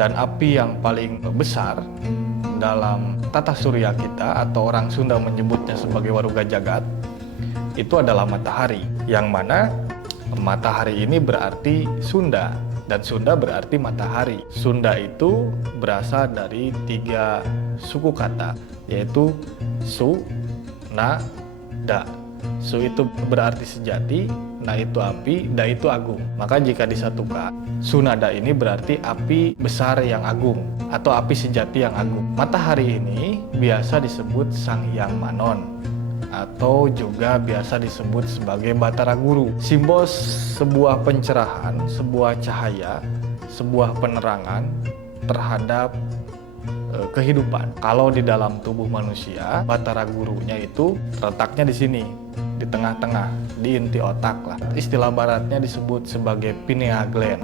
Dan api yang paling besar dalam tata surya kita, atau orang Sunda menyebutnya sebagai Waruga Jagat, itu adalah matahari. Yang mana matahari ini berarti Sunda, dan Sunda berarti matahari. Sunda itu berasal dari 3 suku kata, yaitu Su, Na, Da. Su itu berarti sejati, Na itu api, Da itu agung. Maka jika disatukan, Sunada ini berarti api besar yang agung, atau api sejati yang agung. Matahari ini biasa disebut Sang Hyang Manon, atau juga biasa disebut sebagai Batara Guru. Simbol sebuah pencerahan, sebuah cahaya, sebuah penerangan terhadap kehidupan. Kalau di dalam tubuh manusia, Batara Gurunya itu terletaknya di sini, di tengah-tengah, di inti otak lah. Istilah baratnya disebut sebagai pineal gland.